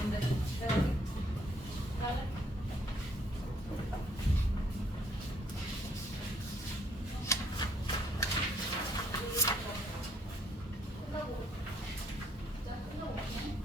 근데 내가 할래? 끝나고 진짜 끝나고 왔네.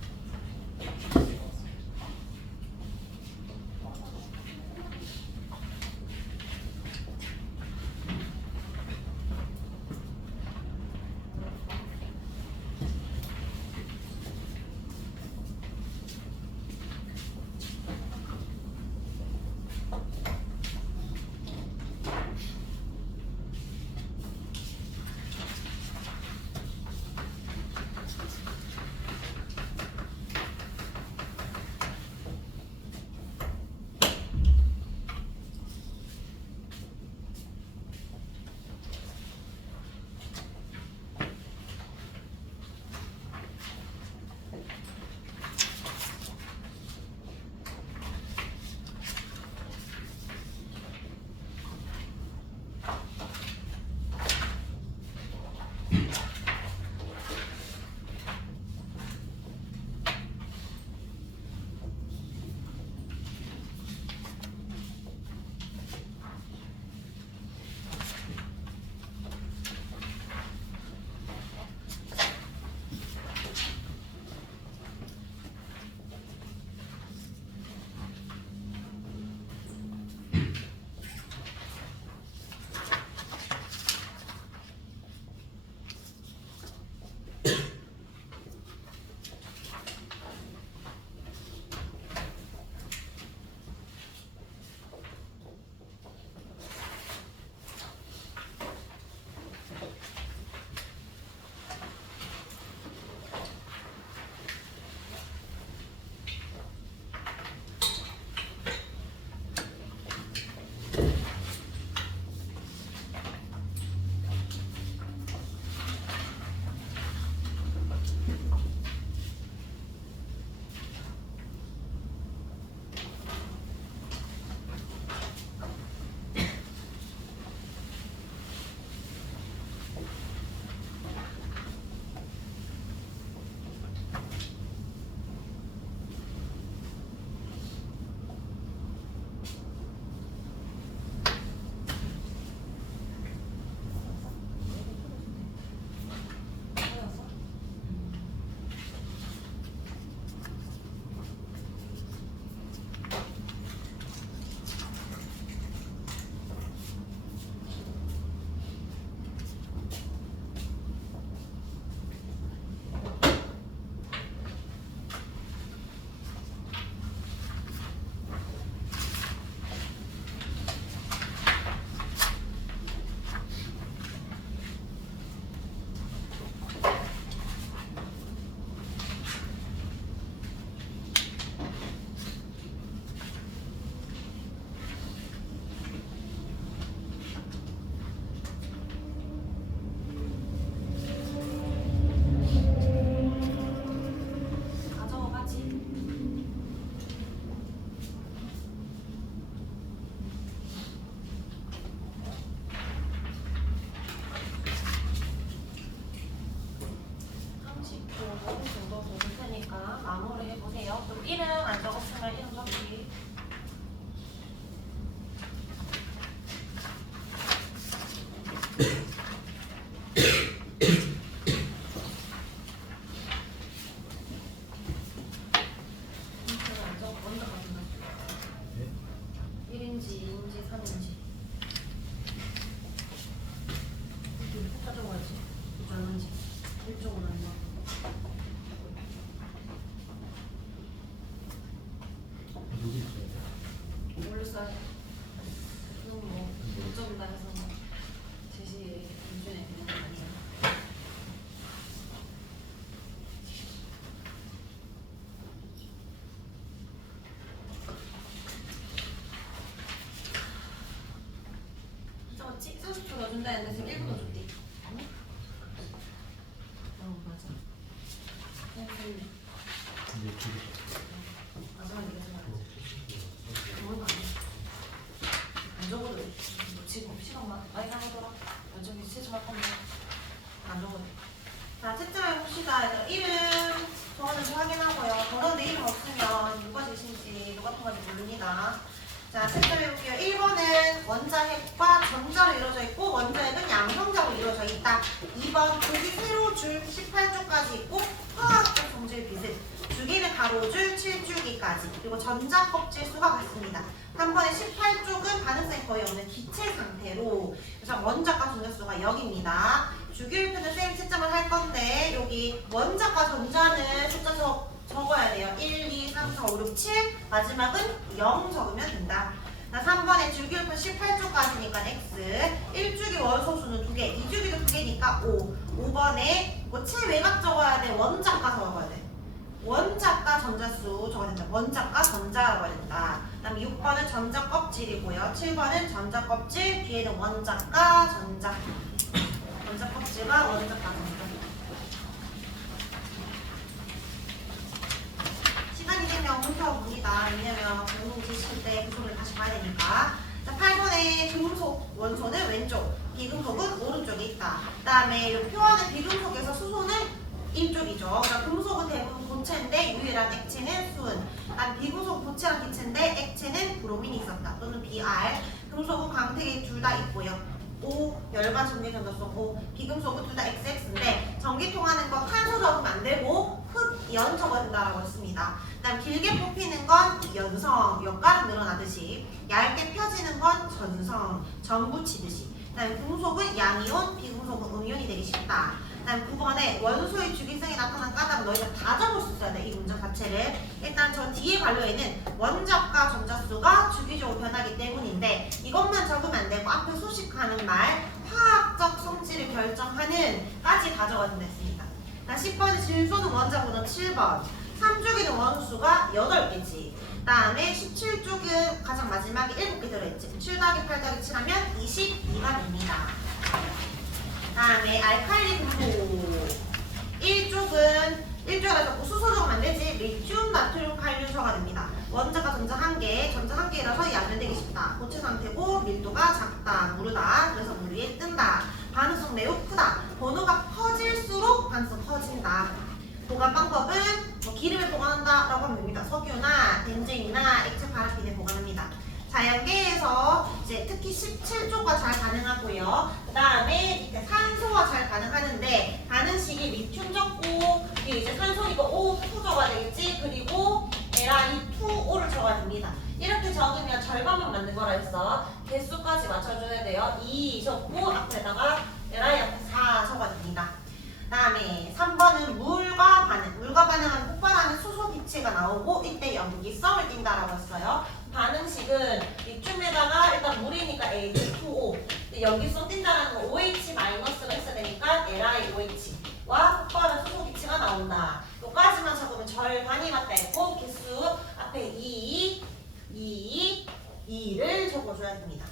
이름 안 적었으면 이름 적기. 안 적어 먼저 가진다. 1인지, 2인지, 3인지. 이렇게 꼭 가져가야지. 얼마인지. 일종은 얼마. 몰랐어요. 그럼 뭐 문점이다 해서 제시 기준에 그냥 아니잖아. 적었지? 30초 더 준다 했는데 지금 1분 더 줬대. 맞아. 그냥 마지막에 계속 말하지. 그건 아니야. 안 적어도 돼. 뭐 지금 시간 많이 가더라. 나중에 채점할 건데 안 적어도 돼. 자, 채점해 봅시다. 이름, 확인하고요. 번호 내 이름 없으면 누가 주신지 누가 통과인지 모릅니다. 자, 채점해볼게요. 1번은 원자핵과 전자로 이루어져 있고 원자핵은 양성자로 이루어져 있다. 2번 여기 세로줄 18쪽까지 있고 화학적 성질 비슷 주기는 가로줄 7주기까지 그리고 전자 껍질 수가 같습니다. 3번에 18쪽은 반응성이 거의 없는 기체 상태로 그래서 원자과 전자수가 0입니다. 주기율표는 쌤 채점을 할 건데 여기 원자과 전자는 숫자 적어야 돼요. 1, 2, 3, 4, 5, 6, 7 마지막은 0 적으면 된다. 3번에 주기율표 18쪽까지니까 X 1주기 원소수는 2개 2주기도 2개니까 5 5번에 뭐 체외각 적어야 돼. 원자과 적어야 돼. 원자과 전자수 적어야 된다. 원자과 전자라고 해야 된다. 그 다음 6번은 전자 껍질이고요. 7번은 전자 껍질 뒤에는 원자과 전자 원자 껍질과 원자과 전자 시간이 되면 훑어봅니다. 왜냐면 공동 지실 때 그 소리를 다시 봐야 되니까. 자, 8번에 금속 원소는 왼쪽, 비금속은 오른쪽에 있다. 그 다음에 이 표안의 비금속에서 수소는 이쪽이죠. 그러니까 금속은 대부분 고체인데 유일한 액체는 수은. 난 비금속 고체랑 기체인데 액체는 브로민이 있었다. 또는 BR. 금속은 광택이 둘 다 있고요. O 열과 전기 전도성 O 비금속은 둘 다 XX인데 전기 통하는 건 탄소 적으면 안 되고 흑연 적어야 된다라고 했습니다. 그다음 길게 뽑히는 건 연성 역가로 늘어나듯이 얇게 펴지는 건 전성 전 붙이듯이. 그다음 금속은 양이온 비금속은 음이온이 되기 쉽다. 그다음 9번에 원소의 주기성이 나타난 까닭은 너희가 다 적을 수 있어야 돼. 이 문장 자체를. 일단 저 뒤에 관료에는 원자과 전자수가 주기적으로 변하기 때문인데 이것만 적으면 안 되고 앞에 소식하는 말 화학적 성질을 결정하는 까지 다 적어야 된다 했습니다. 10번에 질소는 원자번호 7번 3주기는 원소수가 8개지. 그 다음에 17쪽은 가장 마지막에 7개 들어있지. 7 더하기 8 더하기 7 하면 22가 됩니다. 다음에 알칼리 금속 1쪽에서 수소 적으면 안 되지. 리튬, 나트륨, 칼륨소가 됩니다. 원자가 전자 1개, 전자 1개라서 야전되기 쉽다. 고체 상태고 밀도가 작다, 무르다. 그래서 물 위에 뜬다. 반응성 매우 크다. 번호가 커질수록 반응성 커진다. 보관 방법은 뭐 기름에 보관한다 라고 하면 됩니다. 석유나 벤젠이나 액체 파라핀에 보관합니다. 자연계에서 이제 특히 17조가 잘 가능하고요. 그 다음에 밑에 산소와 잘 가능하는데 반응식이 리튬 적고 이게 이제 산소니까 O2 적어야 되겠지. 그리고 LiE2O를 적어야 됩니다. 이렇게 적으면 절반만 맞는 거라 했어. 개수까지 맞춰줘야 돼요. 2 적고 앞에다가 LI 앞에 4 적어야 됩니다. 그 다음에 3번은 물과 반응하면 폭발하는 수소 기체가 나오고 이때 염기성을 띈다라고 했어요. 반응식은 리튬에다가 일단 물이니까 H2O 염기성 띈다라는 건 OH-가 있어야 되니까 LiOH와 폭발하는 수소 기체가 나온다. 여기까지만 적으면 절반이 맞다 했고 개수 앞에 2를 적어줘야 됩니다.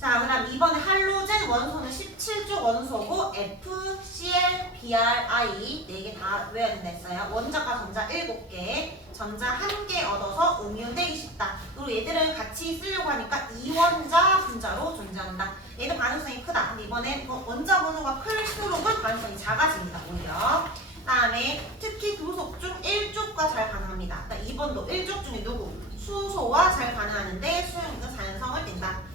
자, 그 다음 2번에 할로젠 원소는 17조 원소고 FCl, BrI 4개 다 외워야 된다 했어요. 원자과 전자 7개, 전자 1개 얻어서 음이온 되기 쉽다. 그리고 얘들을 같이 쓰려고 하니까 이원자 분자로 존재한다. 얘는 반응성이 크다. 근데 이번에 원자 번호가 클수록은 반응성이 작아집니다. 오히려. 그 다음에 특히 금속 중 1쪽과 잘 가능합니다. 2번도 1쪽 중에 누구? 수소와 잘 가능하는데 수용은 산성을 띈다.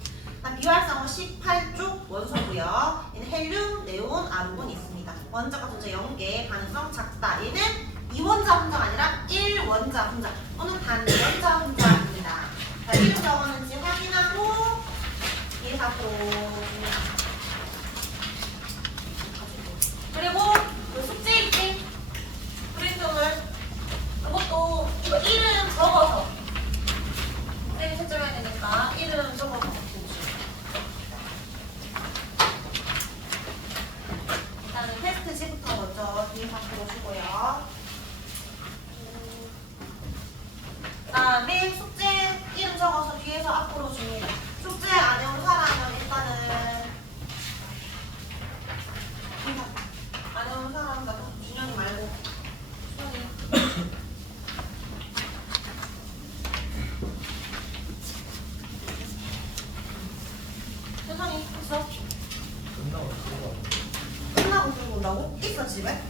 비활성은 18쪽 원소고요. 얘는 헬륨, 네온, 아르곤이 있습니다. 원자가 전자 0개, 반응성 작다. 얘는 2원자 분자가 아니라 1원자 분자 또는 단원자 분자입니다. 자, 이름 적었는지 확인하고 뒤에서 앞으로 그리고 그 숙제 있지? 브레이크를 그것도 이거 이름 적어서 쌤이 채점해야 되니까 이름 적어서 일단은 테스트 C부터 먼저 뒤에서 앞으로 오시고요. 그 다음에 숙제 이름 적어서 뒤에서 앞으로 줍니다. 숙제 안 해온 사람은 일단은 안 해온 사람 나도 준현이 말고 준현이 현선이 있어? 끝나고 들어가. 끝나고 들고 온다고? 있어 집에?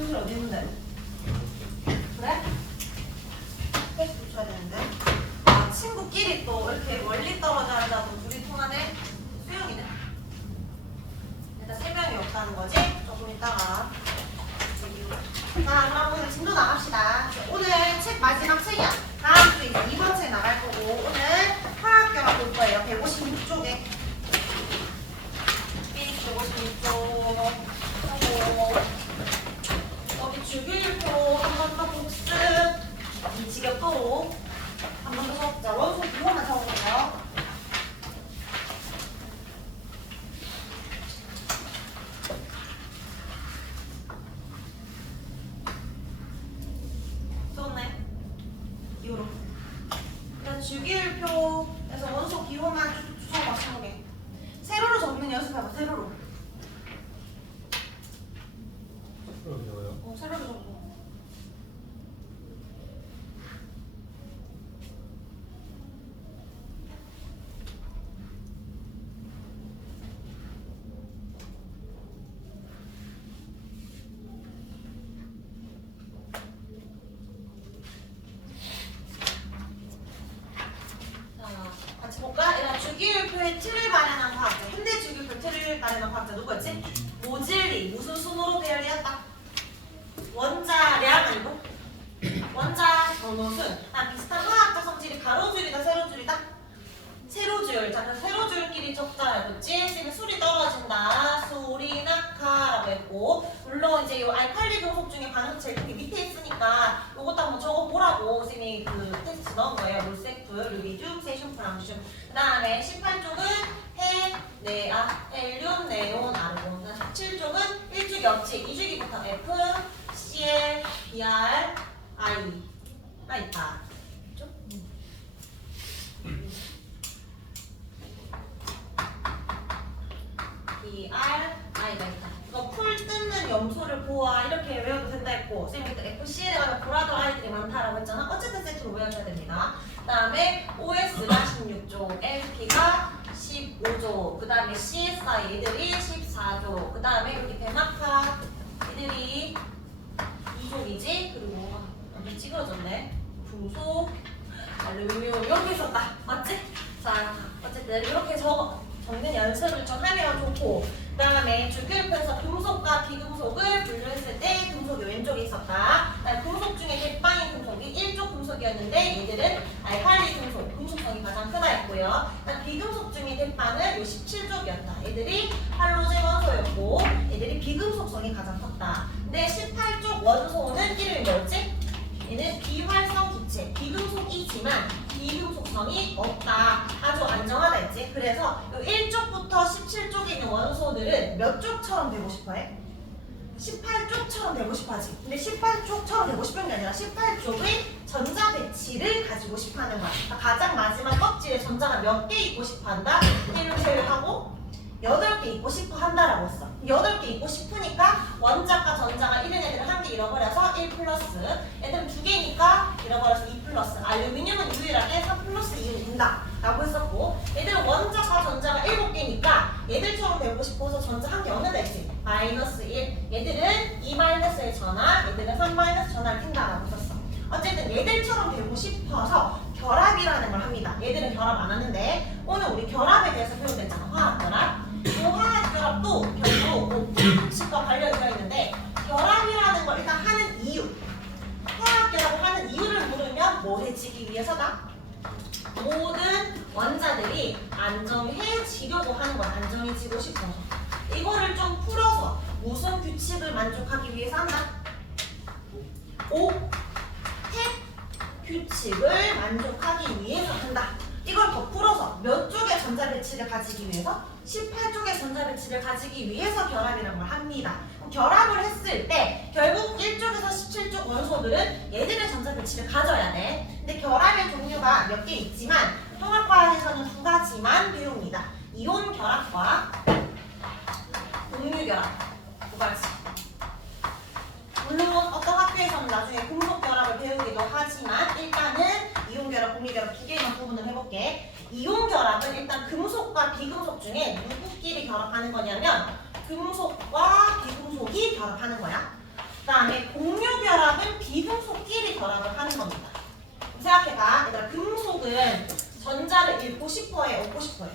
교실 어디 있는데? 그래? 계속 붙여야 되는데. 아, 친구끼리 또 이렇게 멀리 떨어져 앉아도 둘이 통하네. 수영이네. 일단 3명이 없다는 거지? 조금 있다가. 자, 그럼 오늘 진도 나갑시다. 오늘 책 마지막 책이야. 다음 주에 이번 책 나갈 거고, 오늘 화학결합 볼 거예요. 156쪽에. 156쪽 하고, 여기 주기율표 한 번 더 복습. 이 직역도 한 번 더 적자. 원소 기호만 적어보세요. 좋네. 기호로. 일단 주기율표에서 원소 기호만 쭉쭉 적어 맞춰보게. 세로로 적는 연습해봐. 세로로. 세로로 적고. 같이 볼까? 이런 주기율표의 틀을 마련한 과학자, 현대 주기율표 틀을 마련한 과학자 누구였지? 모질리. 무슨 순으로 배열이었다? 원자량 아니고 원자 전호순. 비슷한 화학적 성질이 가로줄이다 세로줄이다? 세로줄. 자, 그래서 세로줄끼리 적자였지. 지금 술이 떨어진다. 술이 낙하라고 했고, 물론 이제 이 알칼리 금속 중에 반응 제일 크게 밑에 있으니까 이것도 한번 적어보라고 쌤이 그 테스트 넣은 거예요. 물색투, 루비듐, 세슘, 프랑슘. 그 다음에 18쪽은 헬륨, 네온, 아르곤. 17쪽은 1주 엽칙, 2주기부터 F, Cl, Br, I가 있다. BR, I가 있다. 이거 풀 뜯는 염소를 보아 이렇게 외워도 된다 했고, 선생님이 또 FCL에 가면 보라도 아이들이 많다라고 했잖아. 어쨌든 세트로 외워줘야 됩니다. 그 다음에 OS가 16조, LP가 15조, 그 다음에 CSI 얘들이 14조, 그 다음에 여기 베마카 얘들이 2조이지. 그리고 완전 찌그러졌네. 금속, 알루미늄 이렇게 있었다. 맞지? 자, 어쨌든 이렇게 적는 연습을 좀 하면 좋고, 그 다음에 주기율표에서 금속과 비금속을 분류했을 때 금속이 왼쪽에 있었다. 금속 중에 대빵인 금속이 1조 금속이었는데 얘들은 알칼리 금속, 금속성이 가장 크다 했고요. 비금속 중에 대빵은 요 17쪽이었다. 얘들이 할로젠 원소였고 얘들이 비금속성이 가장 컸다. 근데 18쪽 원소는 이름이 뭐였지? 얘는 비활성 기체, 비금속이지만 비금속성이 없다. 아주 안정하다 했지. 그래서 1쪽부터 17쪽에 있는 원소들은 몇 쪽처럼 되고 싶어해? 18쪽처럼 되고 싶어하지. 근데 18쪽처럼 되고 싶은 게 아니라 18쪽의 전자 배치를 가지고 싶어하는 거야. 그러니까 가장 마지막 껍질에 전자가 몇 개 있고 싶어한다. 1을 제외하고 8개 있고 싶어 한다라고 했어. 8개 있고 싶으니까 원자과 전자가 잃은 애들은 한 개 잃어버려서 1 플러스, 애들은 2개니까 잃어버려서 2 플러스, 알루미늄은 유일하게 3 플러스 2는 된다 라고 했었고, 얘들은 원자과 전자가 7개니까 얘들처럼 되고 싶어서 전자 한 개 얻는다 했지. 마이너스 1, 얘들은 2 마이너스의 전하, 얘들은 3 마이너스 전하를 띈다라고 했었어. 어쨌든 얘들처럼 되고 싶어서 결합이라는 걸 합니다. 얘들은 결합 안 하는데, 오늘 우리 결합에 대해서 배우면 되잖아. 화학결합. 이 화학결합도 결국 물질과 관련되어 있는데, 결합이라는 걸 일단 하는 이유, 화학결합을 하는 이유를 물으면 뭐해지기 위해서다? 모든 원자들이 안정해지려고 하는 거야. 안정해지고 싶어서. 이거를 좀 풀어서 무슨 규칙을 만족하기 위해서 한다? 택 규칙을 만족하기 위해서 한다. 이걸 더 풀어서 몇 쪽의 전자 배치를 가지기 위해서? 18쪽의 전자 배치를 가지기 위해서 결합이라는 걸 합니다. 결합을 했을 때 결국 1쪽에서 17쪽 원소들은 얘들의 전자 배치를 가져야 돼. 근데 결합의 종류가 몇 개 있지만 통합과학에서는 2가지만 배웁니다. 이온 결합과 공유 결합 2가지. 물론 어떤 학교에서는 나중에 금속 결합을 배우기도 하지만 일단은 이온 결합, 공유 결합 2개만 구분을 해볼게. 이온 결합은 일단 금속과 비금속 중에 누구끼리 결합하는 거냐면 금속과 비금속이 결합하는 거야. 그 다음에 공유결합은 비금속끼리 결합을 하는 겁니다. 생각해봐. 얘들아, 금속은 전자를 잃고 싶어해, 얻고 싶어해?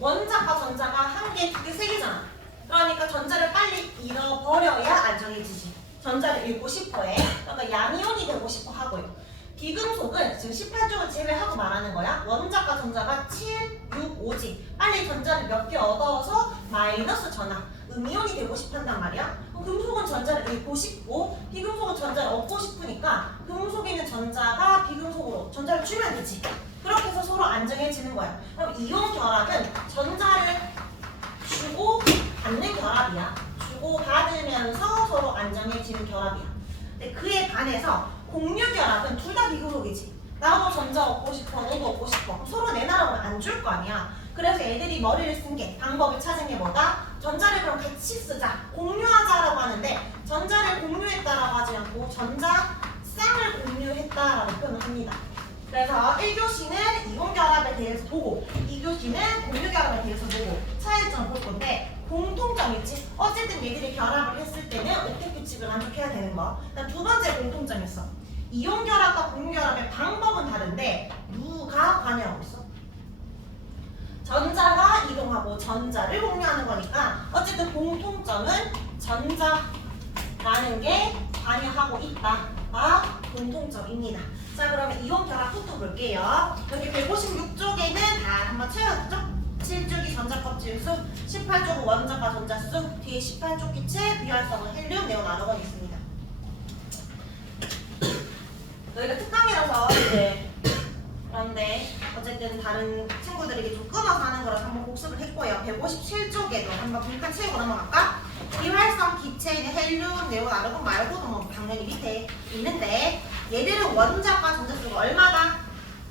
원자과 전자가 한 개, 두 개, 세 개잖아. 그러니까 전자를 빨리 잃어버려야 안정해지지. 전자를 잃고 싶어해. 그러니까 양이온이 되고 싶어 하고요. 비금속은 지금 18쪽을 제외하고 말하는 거야. 원자과 전자가 7, 6, 5지. 빨리 전자를 몇 개 얻어서 마이너스 전하, 음이온이 되고 싶어 한단 말이야. 금속은 전자를 잃고 싶고 비금속은 전자를 얻고 싶으니까 금속에 있는 전자가 비금속으로 전자를 주면 되지. 그렇게 해서 서로 안정해지는 거야. 그럼 이온 결합은 전자를 주고 받는 결합이야. 주고 받으면서 서로 안정해지는 결합이야. 근데 그에 반해서 공유 결합은 둘 다 비금속이지. 나도 전자 얻고 싶어, 너도 얻고 싶어. 그럼 서로 내놔라고 안 줄 거 아니야. 그래서 애들이 머리를 쓴 게, 방법을 찾은 게 뭐다? 전자를 그럼 같이 쓰자, 공유하자라고 하는데 전자를 공유했다라고 하지 않고 전자 쌍을 공유했다라고 표현을 합니다. 그래서 1교시는 이온결합에 대해서 보고 2교시는 공유결합에 대해서 보고 차이점을 볼 건데 공통점 있지? 어쨌든 얘들이 결합을 했을 때는 옥텟 규칙을 만족해야 되는 거. 그다음 두 번째 공통점이 있어. 이온결합과 공유결합의 방법은 다른데 누가 관여하고 있어? 전자가 이동하고 전자를 공유하는 거니까 어쨌든 공통점은 전자라는 게 관여하고 있다가 공통점입니다. 자, 그러면 이온 결합부터 볼게요. 여기 156쪽에는 다 한번 채워줬죠? 7쪽이 전자 껍질 수, 18쪽은 원자과 전자 수, 뒤에 18쪽 기체, 비활성은 헬륨, 네온, 아르곤이 있습니다. 여기가 특강이라서 이제 그런데 어쨌든 다른 친구들에게 좀 끊어서 하는 거라서 한번 복습을 했고요. 157쪽에도 한번 분칸 채우고 넘어갈까? 비활성 기체에는 헬륨, 네온, 아르곤 말고도 뭐 당연히 밑에 있는데 얘들은 원자과 전자수가 얼마다?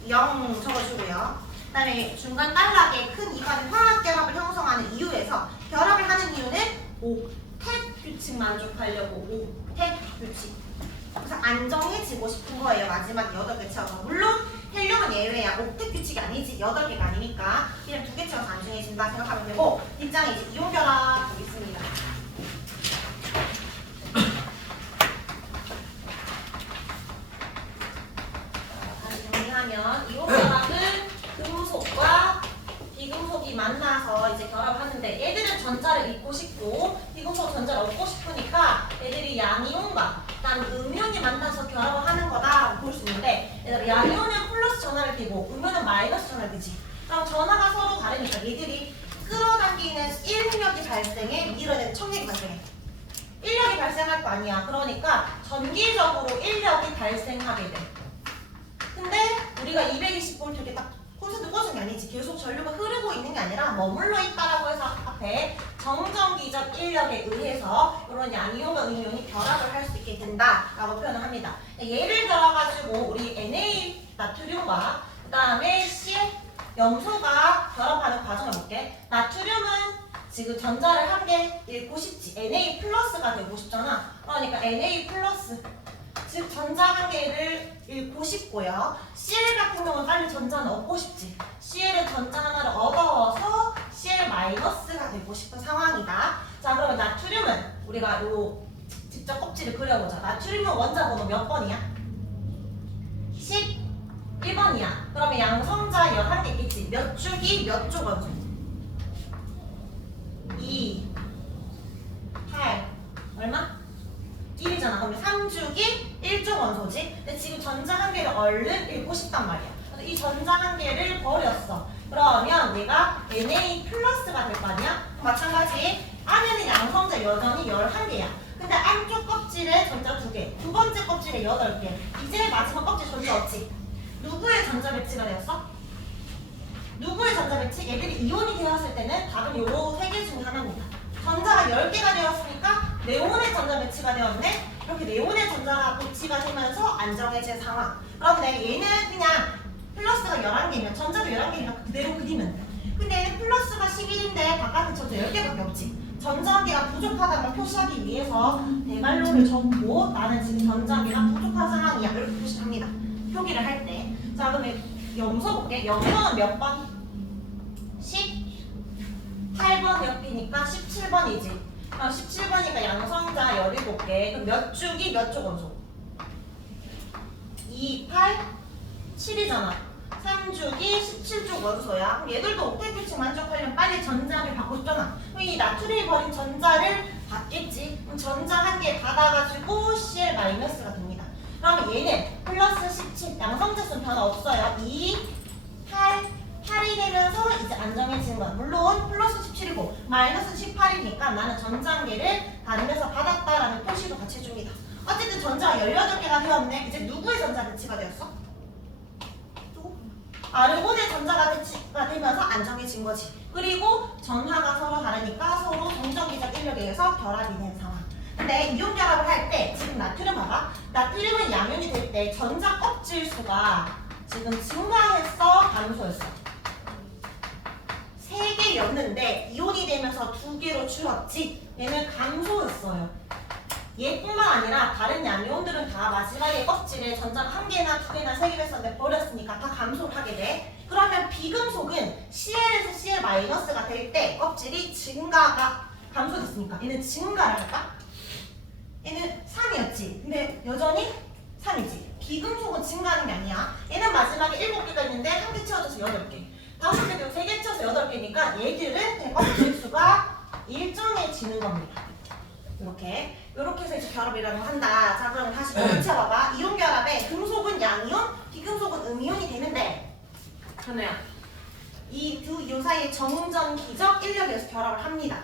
0 적어주고요. 그 다음에 중간 단락에 큰 이간의 화학결합을 형성하는 이유에서 결합을 하는 이유는 옥텟 규칙 만족하려고 옥텟 규칙. 그래서 안정해지고 싶은 거예요. 마지막 8개 채워서. 물론 헬륨은 예외야. 옥텟 규칙이 아니지. 8개가 아니니까 그냥 2개 채워서 안정해진다 생각하면 되고 뒷장에 이제 이온결합 보겠습니다. 다시 정리하면 이온결합은 금속과 비금속이 만나서 이제 결합을 하는데 얘들은 전자를 잃고 싶고 비금속 전자를 얻고 싶으니까 얘들이 양이온과 그다음 음이온이 만나서 결합을 하는 거다라고 볼 수 있는데 얘들아 양이온은 플러스 전하를 띠고 음이온은 마이너스 전하를 띠지. 그럼 전하가 서로 다르니까 얘들이 끌어당기는 인력이 발생해 밀어내는 청력이 발생해. 인력이 발생할 거 아니야. 그러니까 전기적으로 인력이 발생하게 돼. 근데 우리가 220V 이렇게 딱 콘센트 꽂은 게 아니지. 계속 전류가 흐르고 있는 게 아니라 머물러 있다라고 해서 앞에 정전기적 인력에 의해서 이런 양이온과 음이온이 결합을 할 수 있게 된다라고 표현을 합니다. 예를 들어가지고 우리 Na 나트륨과 그 다음에 CL 염소가 결합하는 과정을 볼게. 나트륨은 지금 전자를 한 개 잃고 싶지. Na 플러스가 되고 싶잖아. 그러니까 Na 플러스 즉 전자 한 개를 잃고 싶고요. Cl 같은 경우는 빨리 전자는 얻고 싶지. Cl은 전자 하나를 얻어서 Cl 마이너스가 되고 싶은 상황이다. 자, 그러면 나트륨은 우리가 요 직접 껍질을 그려보자. 나트륨은 원자 번호 몇 번이야? 11번이야. 그러면 양성자 11개 있겠지. 몇 주기 몇 조 원소? 2, 8, 얼마? 1이잖아. 그러면 3주기 1조 원소지. 근데 지금 전자 한 개를 얼른 읽고 싶단 말이야. 그래서 이 전자 한 개를 버렸어. 그러면 얘가 Na 플러스가 될 거 아니야? 마찬가지 안에는 양성자 여전히 11개야. 근데 안쪽 껍질에 전자 2개, 두 번째 껍질에 8개. 이제 마지막 껍질 전자 없지? 누구의 전자 배치가 되었어? 누구의 전자 배치? 얘들이 이온이 되었을 때는 답은 요 3개 중에 하나입니다. 전자가 10개가 되었으니까 네온의 전자 배치가 되었네? 이렇게 네온의 전자가 배치가 되면서 안정해진 상황. 그런데 얘는 그냥 플러스가 11개면 전자도 11개니까 그대로 그리면 돼. 근데 얘는 플러스가 11인데 바깥에 전자 10개밖에 없지. 전자 한 개가 부족하다는 걸 표시하기 위해서 대괄호를 적고 나는 지금 전자 한 개가 부족한 상황이야. 이렇게 표시를 합니다. 표기를 할 때. 자, 그러면 염소 볼게. 염소는 몇 번? 18번 옆이니까 17번이지. 17번이니까 양성자 17개. 그럼 몇 주기 몇 쪽 원소? 2, 8, 7이잖아. 3주기 17쪽 원소야. 그럼 얘들도 옥텟 규칙 만족하려면 빨리 전자를 받고 싶잖아. 그럼 이 나트륨이 버린 전자를 받겠지. 그럼 전자 한 개 받아가지고 Cl-가 됩니다. 그러면 얘는 플러스 17, 양성자수는 변화 없어요. 2, 8, 8이 되면서 이제 안정해지는 거야. 물론 플러스 17이고 마이너스 18이니까 나는 전자 한 개를 다른 데서 받았다라는 표시도 같이 해줍니다. 어쨌든 전자가 18개가 되었네. 이제 누구의 전자 배치가 되었어? 누구? 아르곤의 전자가 배치가 되면서 안정해진 거지. 그리고 전하가 서로 다르니까 서로 동정기적 인력에 의해서 결합이 된 상황. 근데 이온 결합을 할 때 지금 나트륨 봐봐. 나트륨은 양면이 될 때 전자 껍질 수가 지금 증가했어? 감소했어? 3개였는데 이온이 되면서 2개로 줄었지? 얘는 감소했어요. 얘뿐만 아니라 다른 양이온들은 다 마지막에 껍질에 전자가 1개나 2개나 3개가 있었는데 버렸으니까 다 감소를 하게 돼. 그러면 비금속은 Cl에서 Cl-가 될 때 껍질이 증가가 감소됐으니까 얘는 증가를 할까? 얘는 3이었지. 근데 여전히 3이지. 비금속은 증가하는 게 아니야. 얘는 마지막에 7개가 있는데 1개 채워져서 8개. 5개 되고 3개 채워서 8개니까 얘들은 껍질 수가 일정해지는 겁니다. 이렇게 해서 이제 결합이라고 한다. 자, 그럼 다시 펼쳐봐봐. 이온 결합에 금속은 양이온, 비금속은 음이온이 되는데 그러면 이 두 이온 사이에 정전기적 인력에서 결합을 합니다.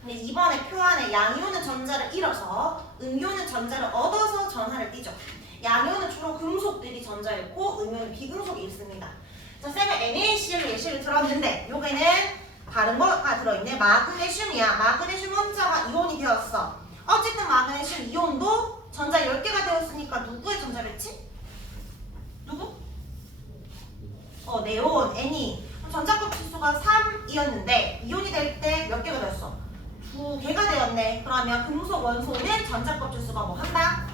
근데 이번에 표안에 양이온은 전자를 잃어서 음이온은 전자를 얻어서 전하를 띠죠. 양이온은 주로 금속들이 전자를 잃고 음이온은 비금속이 있습니다. 자, 쌤은 NaCl 예시를 들었는데 요게는 다른 거가 들어있네. 마그네슘이야. 마그네슘 혼자가 이온이 되었어. 어쨌든 마그네슘 이온도 전자 10개가 되었으니까 누구의 전자 배치? 누구? 네온, Ni. 전자값 지수가 3이었는데 이온이 될 때 몇 개가 되었어? 2개가 되었네. 그러면 금속 원소는 전자값 지수가 뭐 한다?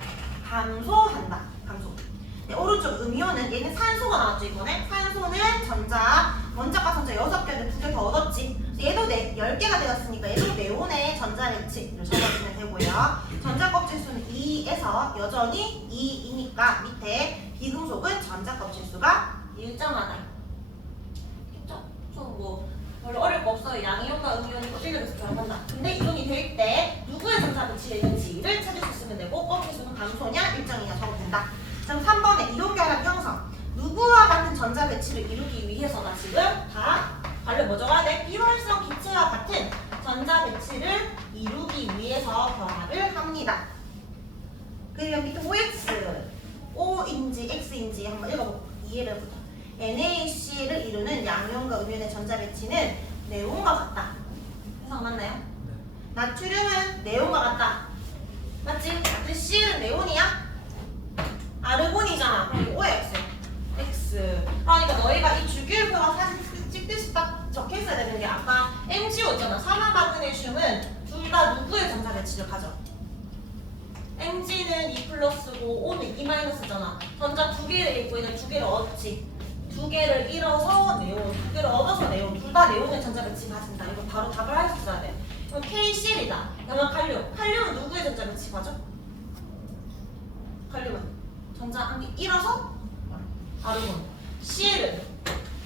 감소한다. 감소. 네, 오른쪽 음이온은 얘는 산소가 나왔죠 이번에. 산소는 원자가 전자 6개인데 2개 더 얻었지. 얘도 10개가 되었으니까 얘도 네온의 전자 배치를 적어주면 되고요. 전자 껍질수는 2에서 여전히 2이니까 밑에 비금속은 전자 껍질수가 일정하다. 됐죠? 뭐 별로 어려울 거 없어요. 양이온과 음이온이 껍질력에서 결합한다. 근데 이온이 될 때 누구의 전자 배치가 있는지를 찾을 수 있으면 되고 껍질수는 감소냐 일정이냐 적으면 된다. 그럼 3번에 이온 결합 형성. 누구와 같은 전자 배치를 이루기 위해서가 지금 다 관련 뭐 적어야 돼? 비활성 기체와 같은 전자 배치를 이루기 위해서 결합을 합니다. 그리고 밑에 OX, O인지 X인지 한번 읽어보고 이해를 해보자. NaCl을 이루는 양이온과 음이온의 전자 배치는 네온과 같다. 해석 맞나요? 나트륨은 네온과 같다. 맞지? 근데 Cl은 네온이야? 아르곤이잖아. 그럼 이거 O야 X. X. 그러니까 너희가 이 주기율표가 사진 찍듯이 딱 적혀 있어야 되는 게 아까 MgO 있잖아. 산화마그네슘은 둘 다 누구의 전자 배치를 가져? Mg는 2+고 O는 2-잖아. 전자 2개를 잃고 얘는 2개를 얻었지. 2개를 잃어서 네온, 2개를 얻어서 네온. 둘 다 네온의 전자 배치 가진다. 이거 바로 답을 할 수 있어야 돼. 그럼 KCl이다. 그러면 칼륨. 칼륨은 누구의 전자 배치 가져? 칼륨은 전자 한 개 잃어서 아르곤. Cl은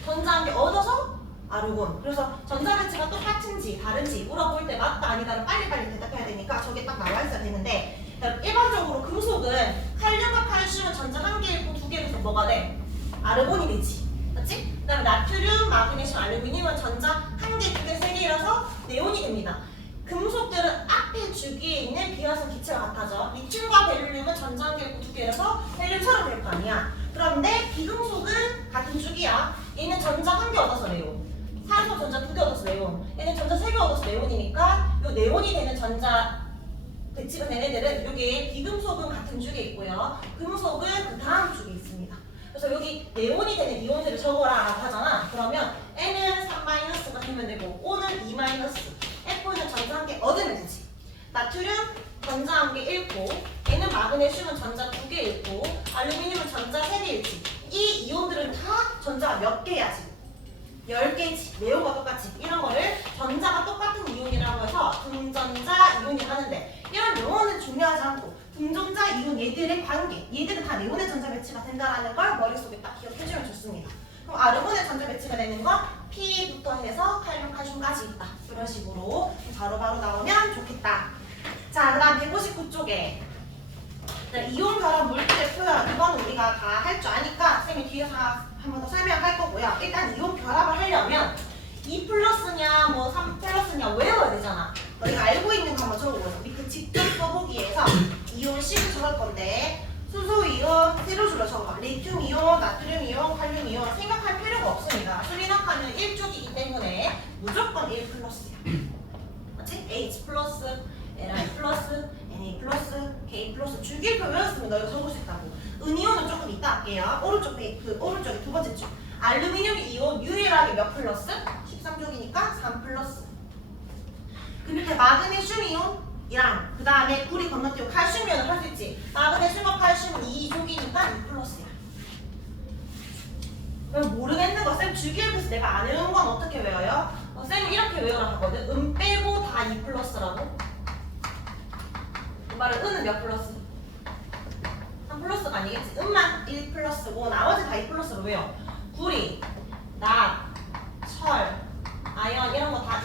전자 한 개 얻어서 아르곤. 그래서 전자 배치가 똑같은지 다른지 물어볼 때 맞다 아니다를 빨리빨리 대답해야 되니까 저게 딱 나와 있어야 되는데 일반적으로 금속은 칼륨과 칼슘은 전자 한 개 잃고 2개에서 뭐가 돼? 아르곤이 되지. 맞지? 그 다음에 나트륨, 마그네슘, 알루미늄은 전자 한 개, 2개, 3개 잃어서 네온이 됩니다. 금속들은 앞에 주기에 있는 비활성 기체가 같아져. 리튬과 베릴륨은 전자 한 개 잃고 2개라서 헬륨처럼 될 거 아니야. 그런데 비금속은 같은 주기야. 얘는 전자 한 개 얻어서 네온. 산소 전자 2개 얻어서 네온. 얘는 전자 3개 얻어서 네온이니까 요 네온이 되는 전자 배치가 된 애들은 여기 비금속은 같은 주기에 있고요. 금속은 그 다음 주기에 있습니다. 그래서 여기 네온이 되는 이온들을 적어라 라고 하잖아. 그러면 N은 3-가 되면 되고 O는 2-, F는 전자 한 개 얻으면 되지. 나트륨 전자 한 개 잃고 N은 마그네슘은 전자 2개 잃고 알루미늄은 전자 3개 잃지. 이 이온들은 다 전자가 몇 개야지? 10개지. 내용과 똑같이. 이런 거를 전자가 똑같은 이온이라고 해서 등전자 이온이 하는데 이런 용어는 중요하지 않고 등전자 이온 얘들의 관계, 얘들은 다 네온의 전자 배치가 된다는 걸 머릿속에 딱 기억해주면 좋습니다. 그럼 아르곤의 전자 배치가 되는 건 P부터 해서 칼륨, 칼슘까지 있다. 이런 식으로 바로바로 나오면 좋겠다. 자, 그 다음 159쪽에 이온 결합 물질의 표현. 이건 우리가 다 할 줄 아니까 쌤이 뒤에서 한 번 더 설명할 거고요. 일단 이온 결합을 하려면 2 플러스냐 뭐 3 플러스냐 외워야 되잖아. 너희가 알고 있는 거 한번 적어보자. 밑에 직접 써보기에서 이온식을 적을 건데 수소이온 세로 줄로 적어봐. 리튬이온, 나트륨이온, 칼륨이온 생각할 필요가 없습니다. 수리낙하는 1쪽이기 때문에 무조건 1 플러스야. 맞지? H 플러스, Li 플러스, Na 플러스, K 플러스 줄기표 외웠으면 너희가 적을 수 있다고. 은이온은 조금 이따 할게요. 오른쪽에 두 번째 줄. 알루미늄 이온 유일하게 몇 플러스? 13쪽이니까 3 플러스. 그 밑에 마그네슘 이온이랑 그 다음에 구리 건너뛰고 칼슘 이온을 할 수 있지. 마그네슘과 칼슘은 2족이니까 2 플러스야. 그럼 모르겠는 거 쌤 줄기표에서 내가 안 외운 건 어떻게 외워요? 쌤이 이렇게 외우라 하거든. 빼고 다 2 플러스라고. 그 말은 은은 몇 플러스? 3 플러스가 아니겠지. 은만 1 플러스고 나머지 다 2 플러스로 외워. 구리, 납, 철, 아연 이런 거 다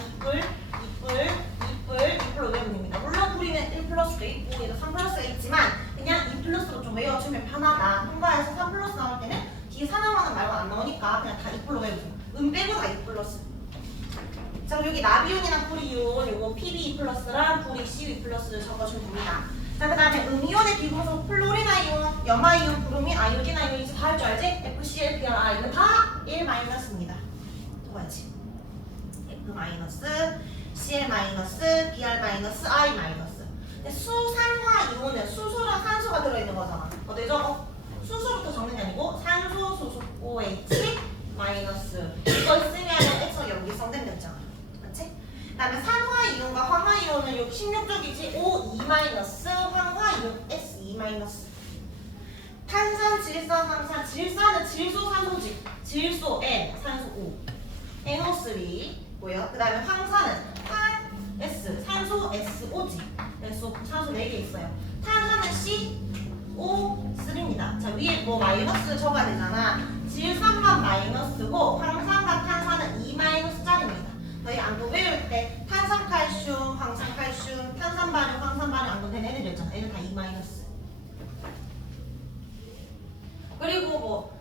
2플로 외우면 됩니다. 물론 구리는 1 플러스도 있고 얘도 3 플러스가 있지만 그냥 2 플러스로 좀 외워주면 편하다. 통과해서 3 플러스 나올 때는 뒤에 사나마는 말고 안 나오니까 그냥 다 2플로 외우세요. 빼고 다 2 플러스. 자, 여기 나비온이나 구리이온 요거 PB2 플러스랑 구리 CU2 플러스를 적어주면 됩니다. 자, 그 다음에 음이온의 비금속 플로리나이온, 염화이온, 브로민, 아이오딘 이제 다 할 줄 알지? FCl, PR, 이건 다 1-입니다. 적어야지. F-, Cl-, Br-, I-. 수산화 이온은 수소랑 산소가 들어있는 거잖아. 어디 적어? 수소부터 적는 게 아니고 산소, 수소, OH-. 이거 있으면 X가 염기성된 됐잖아. 맞지? 그 다음에 산화이온과 황화이온은 여기 16쪽이지. O2-, 황화이온 S2-. 탄산, 질산, 황산. 질산은 질소, 산소지. 질소 N, 산소 O. NO3 뭐예요? 그 다음에 황산은 황 S, 산소 SO지. 그래서 산소 4개 있어요. 탄산은 CO3입니다. 자, 위에 뭐 마이너스 적어야 되잖아. 질산만 마이너스고 황산과 탄산은 2-짜리입니다. 너희 안도 외울 때 탄산칼슘, 황산칼슘, 탄산바륨, 황산바륨 안도 된 애들 있잖아. 얘는 다 2-. 그리고 뭐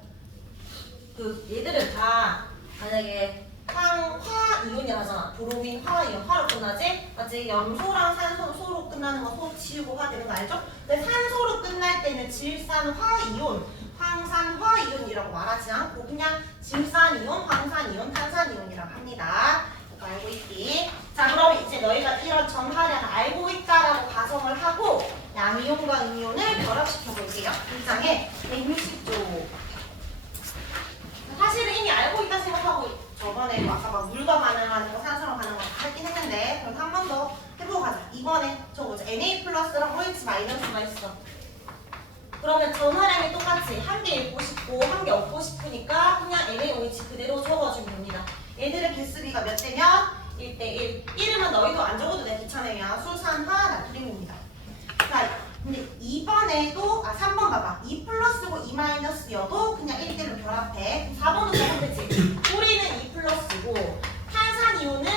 얘들은 다 만약에 화이온이라 하잖아. 브로민, 화이온, 화로 끝나지? 맞지? 염소랑 산소, 소로 끝나는 거 소 치우고 화 되는 거 알죠? 근데 산소로 끝날 때는 질산화이온, 황산화이온이라고 말하지 않고 그냥 질산이온, 황산이온, 탄산이온이라고 합니다. 이거 알고 있기? 자, 그럼 이제 너희가 이런 전하량을 알고 있다라고 가정을 하고 양이온과 음이온을 결합시켜 볼게요. 1장에 160조. 사실은 이미 알고 있다 생각하고 저번에 아까 막 물과 반응하는 거, 산소랑 반응하는 거 했긴 했는데 그래서 한 번 더 해보고 가자. 이번에 저거죠. Na 플러스랑 OH 마이너스가 있어. 그러면 전하량이 똑같이 한 개 읽고 싶고 한 개 얻고 싶으니까 그냥 NaOH 그대로 적어주면 됩니다. 얘들의 개수비가 몇 대면? 1대1. 이름은 너희도 안 적어도 돼. 귀찮으면 수산화 나트륨입니다. 자, 근데 2번에도 3번 봐봐. 2 플러스고 2 마이너스여도 그냥 1대1로 결합해. 4번도 적으면 되지. 우리는 2 플러스고 탄산이온은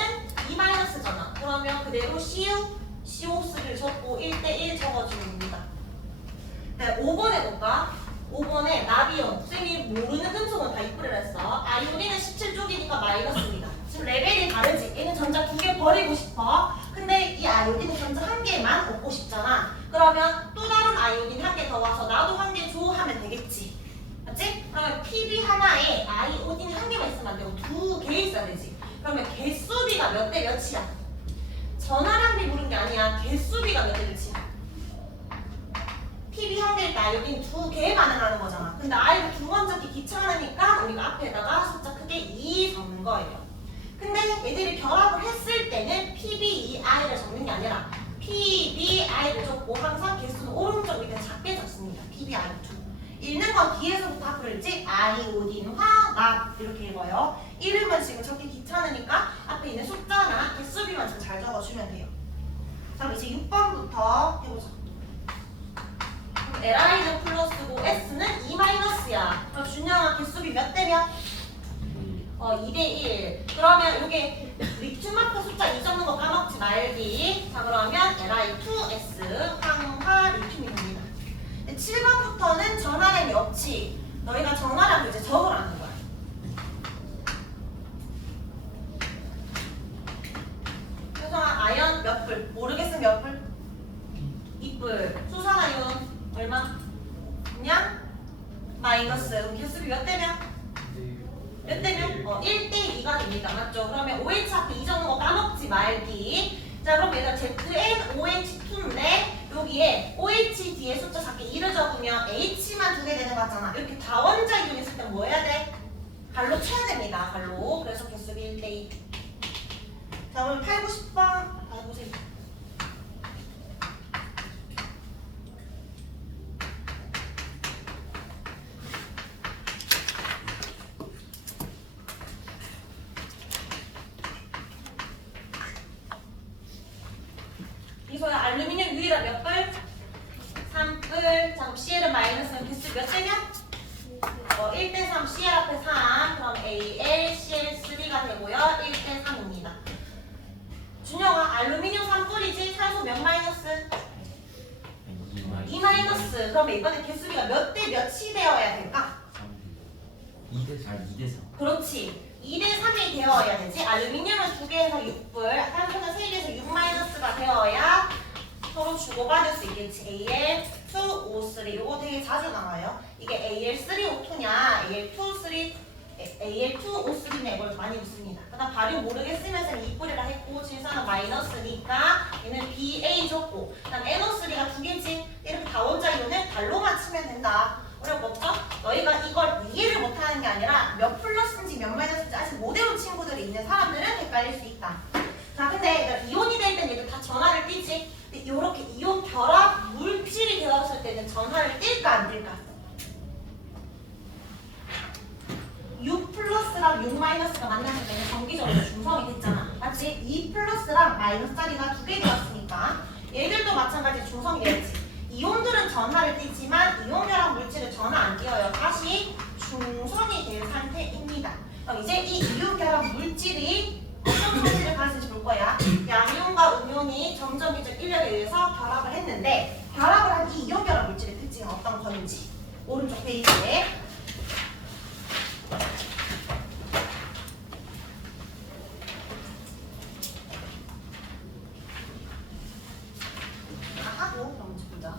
2 마이너스잖아. 그러면 그대로 CO3를 적고 1대1 적어주면 됩니다. 네, 5번에 볼까? 5번에 나비온. 쌤이 모르는 금속은 다 이쁘를 했어. 아이오딘은 17쪽이니까 마이너스입니다. 지금 레벨이 다르지? 얘는 전자 2개 버리고 싶어. 근데 이 아이오딘은 전자 1개만 얻고 싶잖아. 그러면 또 다른 아이오딘 1개 더 와서 나도 1개 줘 하면 되겠지. 맞지? 그러면 PB 하나에 아이오딘 1개만 있으면 안 되고 2개 있어야 되지. 그러면 개수비가 몇 대 몇이야? 전하량비 물은 게 아니야. 개수비가 몇 대 몇이야? PB 1개일 때 아이오딘 2개 반응하는 거잖아. 근데 아이를 두 번 적기 귀찮으니까 우리가 앞에다가 숫자 크게 2 적는 거예요. 근데 얘들이 결합을 했을 때는 PBEI를 적는 게 아니라 PBI를 적고 항상 개수는 오른쪽 밑에 작게 적습니다. PBI2. 읽는 건 뒤에서부터 앞으로 읽지. 아이오딘화, 납 이렇게 읽어요. 이름은 지금 적기 귀찮으니까 앞에 있는 숫자나 개수비만 좀 잘 적어주면 돼요. 자, 그럼 이제 6번부터 해보자. 그럼 li는 플러스고 s는 2 마이너스야. 그럼 준영아 개수비 몇 대 몇? 2대 1. 그러면 이게 리튬마크 숫자 2 적는 거 까먹지 말기. 자, 그러면 Li2S 황화 리튬이 됩니다. 7번부터는 전화량이 없지. 너희가 전화량을 이제 적으라는 거야. 그래서 아연 몇 불? 모르겠으면 몇 불? 2불. 수산아연 얼마? 그냥 마이너스. 그럼 개수비 몇 대면? 몇 대면? 1대 2가 됩니다. 맞죠? 그러면 OH 앞에 2 적는 거 까먹지 말기. 자, 그럼 얘들아 ZnOH2인데 여기에 OH 뒤에 숫자 작게 2를 적으면 H만 2개 되는 거 같잖아. 이렇게 다원자 이동 있을 때 뭐 해야 돼? 갈로 쳐야 됩니다. 갈로. 그래서 개수비 1대 2. 자, 그럼 8, 9, 10번 보세요. 이소야 알루미늄 유일한 몇 불? 3불. 자, 그럼 Cl은 마이너스는 개수 몇 대면? 1대 3, Cl 앞에 3. 그럼 Al, Cl3가 되고요. 1대 3입니다. 준영아 알루미늄 3불이지? 산소 몇 마이너스? 2 마이너스. 그러면 이번에 개수비가 몇 대 몇이 되어야 될까? 2대 3. 그렇지. 2대 3이 되어야 되지. 알루미늄은 2개에서 6불, 산소는 3개에서 6 마이너스가 되어야 서로 주고받을 수 있겠지. Al2O3 이거 되게 자주 나와요. 이게 Al3O2냐, Al2O3냐 이걸 많이 묻습니다. 그다음 발음 모르겠으면서 2불이라 했고 질산은 마이너스니까 얘는 BA 줬고 그다음 NO3가 2개지. 이렇게 다원자 이온을 발로만 치면 된다. 어렵겠죠? 너희가 이걸 이해를 못하는 게 아니라 몇 플러스인지 몇 마이너스인지 아직 못 외운 친구들이 있는 사람들은 헷갈릴 수 있다. 자, 근데 이온이 될 때는 얘들 다 전하를 띄지. 근데 이렇게 이온 결합 물질이 되었을 때는 전하를 띨까 안 띨까? 6 플러스랑 6 마이너스가 만났을 때는 정기적으로 중성이 됐잖아. 맞지? 2 플러스랑 마이너스 자리가 2개 되었으니까 얘들도 마찬가지 중성이 되었지. 이온들은 전하를 띄지만 이온 결합 물질은 전하 안 띄어요. 다시 중성이 된 상태입니다. 그럼 이제 이 이온 결합 물질이 어떤 성질을 가지는지 볼 거야. 양이온과 음이온이 점점이적 인력에 의해서 결합을 했는데 결합을 한 이 이온 결합 물질의 특징은 어떤 건지 오른쪽 페이지에 하고 그럼 먼저 보자.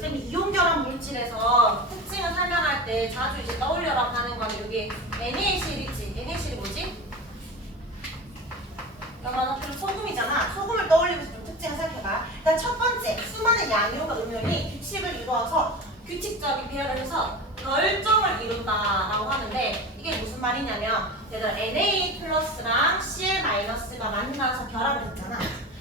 쌤이 이온 결합 물질에서 특징을 설명할 때 자주 이제 떠올려라 하는 건 여기 NaCl 있지? NaCl이 뭐지? 그러면 소금이잖아. 소금을 떠올리면서 좀 특징을 살펴봐. 일단 첫 번째, 수많은 양이온과 음이온이 규칙을 이루어서 규칙적인 배열을 해서 결정을 이룬다라고 하는데 이게 무슨 말이냐면 얘들 Na 플러스랑 Cl 마이너스가 만나서 결합을 했잖아.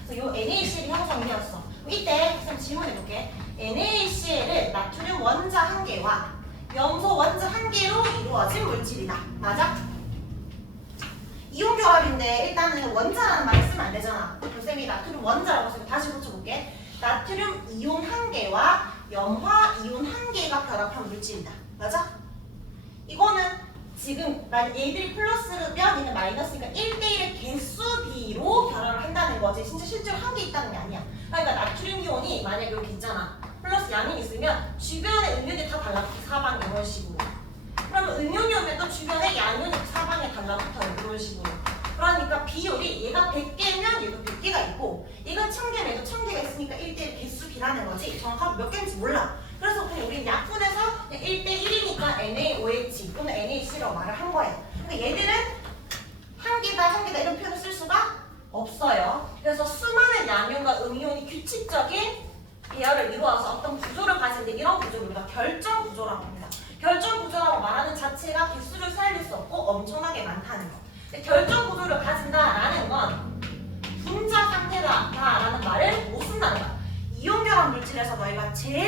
그래서 요 NaCl이 형성이 되었어. 이때 쌤 질문해볼게. NaCl은 나트륨 원자 1개와 염소 원자 1개로 이루어진 물질이다. 맞아? 이온 결합인데 일단은 원자라는 말 쓰면 안 되잖아. 쌤이 나트륨 원자라고 해서 다시 고쳐볼게. 나트륨 이온 1개와 염화 이온 1개가 결합한 물질이다. 맞아? 이거는 지금 얘들이 플러스면 얘는 마이너스니까 1대1의 개수비로 결합을 한다는 거지. 진짜 실제로 1개 있다는 게 아니야. 그러니까 나트륨 이온이 만약에 여기 있잖아. 플러스 양이 있으면 주변에 음이온이 다 달라붙어. 사방에 이런 식으로. 그러면 음이온이 오면 또 주변에 양이온이 사방에 달라붙어요. 이런 식으로. 그러니까 비율이 얘가 100개면 얘도 100개가 있고 얘가 1000개면 얘도 1000개가 있으니까 1대1 개수비라는 거지. 정확하게 몇 개인지 몰라. 그래서 그냥 우리는 약분해서 1대1이니까 NaOH 또는 NaC라고 말을 한 거예요. 근데 얘들은 한 개다 이런 표현을 쓸 수가 없어요. 그래서 수많은 양이온과 음이온이 규칙적인 배열을 이루어서 어떤 구조를 가지는데 이런 구조를 우리가 결정 구조라고 합니다. 결정 구조라고 말하는 자체가 개수를 살릴 수 없고 엄청나게 많다는 거. 결정 구조를 가진다라는 건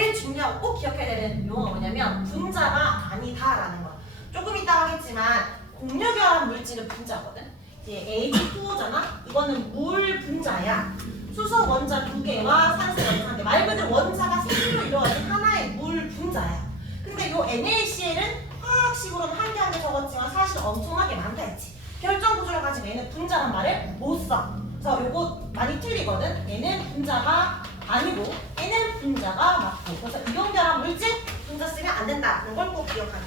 제일 중요하고 꼭 기억해야 되는 용어가 뭐냐면 분자가 아니다라는 거. 조금 이따 하겠지만 공유결합 물질은 분자거든. 이제 H2O잖아. 이거는 물 분자야. 수소 원자 2개와 산소 원자 1개. 말 그대로 원자가 생으로 이루어진 하나의 물 분자야. 근데 요 NaCl은 화학식으로는 한 개 한 개 적었지만 사실 엄청나게 많다 했지. 결정 구조를 가진 얘는 분자란 말을 못 써. 그래서 요거 많이 틀리거든. 얘는 분자가 아니고 얘는 분자가 맞고. 그래서 이온결합 물질 분자 쓰면 안 된다는 걸 꼭 기억하기.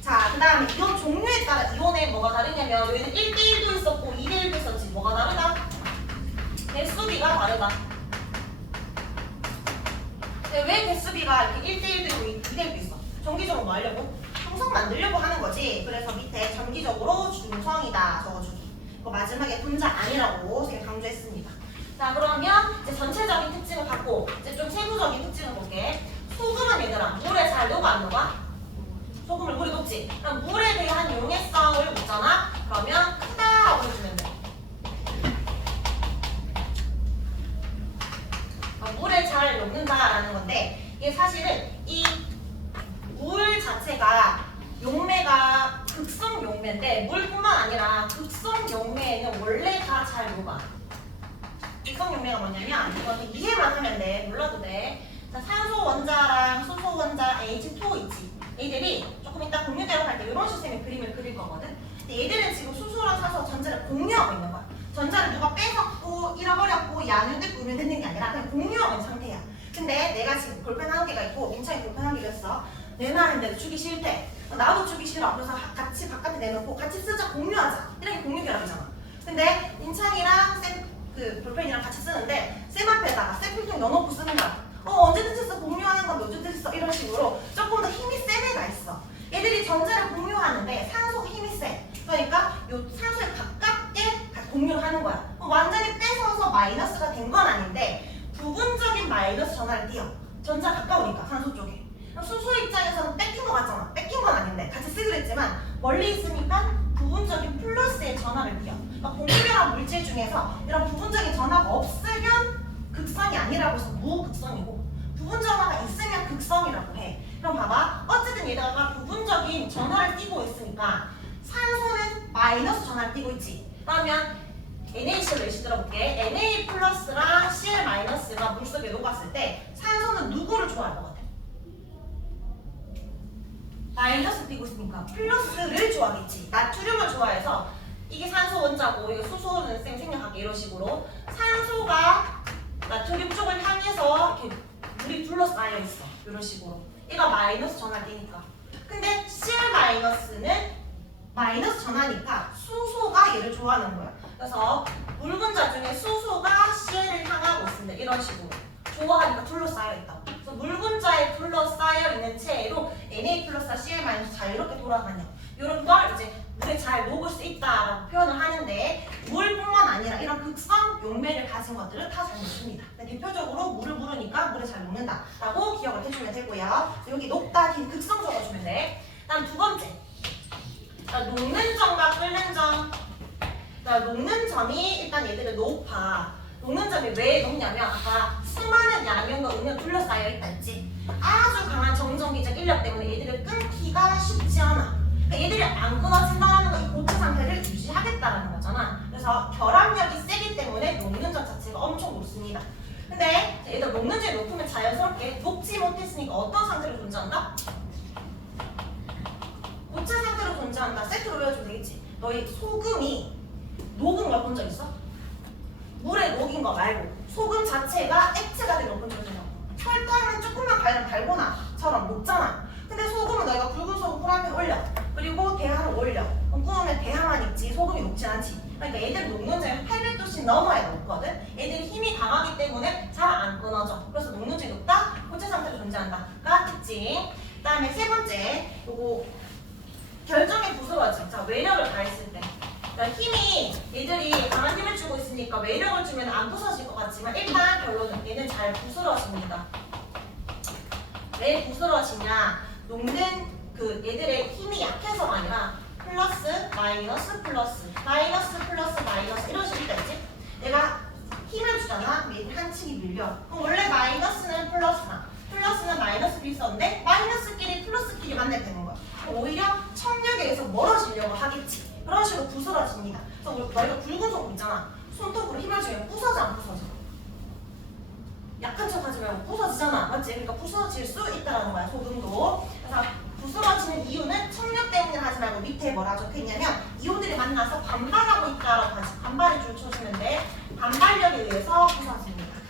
자, 그 다음에 이온 종류에 따라 이온에 뭐가 다르냐면 여기는 1대1도 있었고 2대1도 있었지. 뭐가 다르다? 개수비가 다르다. 왜 개수비가 이렇게 1대1도 있고 2대1도 있어? 정기적으로 뭐 하려고? 형성 만들려고 하는 거지. 그래서 밑에 정기적으로 중성이다 적어주기. 그 마지막에 분자 아니라고 제가 강조했습니다. 자, 그러면 이제 전체적인 특징을 갖고 이제 좀 세부적인 특징을 볼게. 소금은 얘들아 물에 잘 녹아 안 녹아? 소금을 물에 녹지? 그럼 물에 대한 용해성을 묻잖아? 그러면 크다라고 해주면 돼. 물에 잘 녹는다라는 건데 이게 사실은 이 물 자체가 용매가 극성 용매인데 물뿐만 아니라 극성 용매에는 원래 다 잘 녹아. 극성 용매가 뭐냐면 이거는 이해만 하면 돼. 몰라도 돼. 자, 산소 원자랑 수소 원자 H2O 있지. 얘들이 조금 이따 공유결합할 때 이런 시스템의 그림을 그릴 거거든. 근데 얘들은 지금 수소랑 산소 전자를 공유하고 있는 거야. 전자를 누가 뺏었고 잃어버렸고 양육됐고 우면됐는 게 아니라 그냥 공유하고 있는 상태야. 근데 내가 지금 볼펜 한 개가 있고 민창이 볼펜 한 개가 있어. 내놔는데도 주기 싫대. 나도 주기 싫어. 그래서 같이 바깥에 내놓고 같이 쓰자 공유하자. 이렇게 공유결합이잖아. 근데 민창이랑 그 볼펜이랑 같이 쓰는데 쌤 앞에다가 쌤 필통 넣어놓고 쓰는 거야. 언제든지 써 공유하는 건데 언제든지 써 이런 식으로 조금 더 힘이 센 애가 있어. 얘들이 전자를 공유하는데 산소가 힘이 세. 그러니까 요 산소에 가깝게 공유를 하는 거야. 완전히 뺏어서 마이너스가 된 건 아닌데 부분적인 마이너스 전하를 띄어. 전자 가까우니까 산소 쪽에. 수소 입장에서는 뺏긴 거 같잖아. 뺏긴 건 아닌데 같이 쓰기로 했지만 멀리 있으니까 부분적인 플러스의 전하를 띄어. 그러니까 공유결합 물질 중에서 이런 부분적인 전하가 없으면 극성이 아니라고 해서 무극성이고 부분 전하가 있으면 극성이라고 해. 그럼 봐봐. 어쨌든 얘다가 부분적인 전하를 띄고 있으니까 산소는 마이너스 전하를 띄고 있지. 그러면 NaCl로 예시 들어볼게. Na 플러스랑 Cl 마이너스가 물속에 녹았을 때 산소는 누구를 좋아할 것 같아? 마이너스 띄고 있으니까 플러스를 좋아하겠지. 나트륨을 좋아해서 이게 산소 원자고 이게 수소는 쌤 생략할게. 이런 식으로 산소가 나트륨 쪽을 향해서 이렇게 물이 둘러싸여 있어. 이런 식으로. 얘가 마이너스 전하를 띄니까. 근데 Cl 마이너스는 마이너스 전하니까 수소가 얘를 좋아하는 거야. 그래서 물 분자 중에 수소가 Cl을 향하고 있습니다. 이런 식으로. 좋아하니까 둘러싸여 있다고. 그래서 물 분자에 둘러싸여 있는 체로 Na 플러스와 Cl 마이너스 자유롭게 돌아다녀. 이런 걸 이제 물에 잘 녹을 수 있다라고 표현을 하는데 물뿐만 아니라 이런 극성 용매를 가진 것들은 다 잘 녹습니다. 대표적으로 물을 부르니까 물에 잘 녹는다라고 기억을 해주면 되고요. 여기 녹다, 극성 적어주면 돼. 다음 두 번째. 녹는 점과 끓는 점. 녹는 점이 일단 얘들은 높아. 녹는 점이 왜 높냐면 아까 수많은 양면과 음료 둘러싸여 있다 했지. 아주 강한 정전기적 인력 때문에 얘들을 끊기가 쉽지 않아. 그러니까 얘들이 안 끊어진다는 건 이 고체 상태를 유지하겠다라는 거잖아. 그래서 결합력이 세기 때문에 녹는 점 자체가 엄청 높습니다. 근데 얘들 녹는 점이 높으면 자연스럽게 녹지 못했으니까 어떤 상태로 존재한다? 고체 상태로 존재한다. 세트로 외워주면 되겠지. 너희 소금이 녹은 걸 본 적 있어? 물에 녹인 거 말고 소금 자체가 액체가 된 걸 본 적 있어? 설탕은 조금만 갈면 달고나처럼 녹잖아. 근데 소금은 너희가 굵은 소금 프라이팬 올려. 그리고 대하를 올려. 그럼 구우면 대하만 익지 소금이 녹진 않지. 그러니까 얘들 녹는 점이 800도씩 넘어야 녹거든. 얘들이 힘이 강하기 때문에 잘 안 끊어져. 그래서 녹는 점이 높다. 고체 상태로 존재한다가 특징. 그 다음에 세 번째 요거 결정의 부스러짐. 자, 외력을 가했을 때. 그러니까 힘이 얘들이 강한 힘을 주고 있으니까 외력을 주면 안 부서질 것 같지만 일단 결론은 얘는 잘 부스러집니다. 왜 부스러지냐? 녹는 그 얘들의 힘이 약해서가 아니라 플러스 마이너스 플러스 마이너스 플러스 마이너스 이런 식으로 있지. 내가 힘을 주잖아. 그럼 얘들 한 층이 밀려. 그럼 원래 마이너스는 플러스나 플러스는 마이너스 비슷한데 마이너스끼리 플러스끼리 만나야 되는 거야. 그럼 오히려 청력에 의해서 멀어지려고 하겠지. 그런 식으로 부스러집니다. 그래서 우리 너희가 굵은 소금 있잖아. 손톱으로 힘을 주면 부서져 안 부서져? 약한 척 하지 말고 부서지잖아. 맞지? 그러니까 부서질 수 있다는 거야. 소금도. 그래서 부스러지는 이유는 청력 때문에 하지 말고 밑에 뭐라 적혀있냐면 이온들이 만나서 반발하고 있다라고 하지. 반발의 줄 쳐주면 돼. 반발력에 의해서 부서집니다.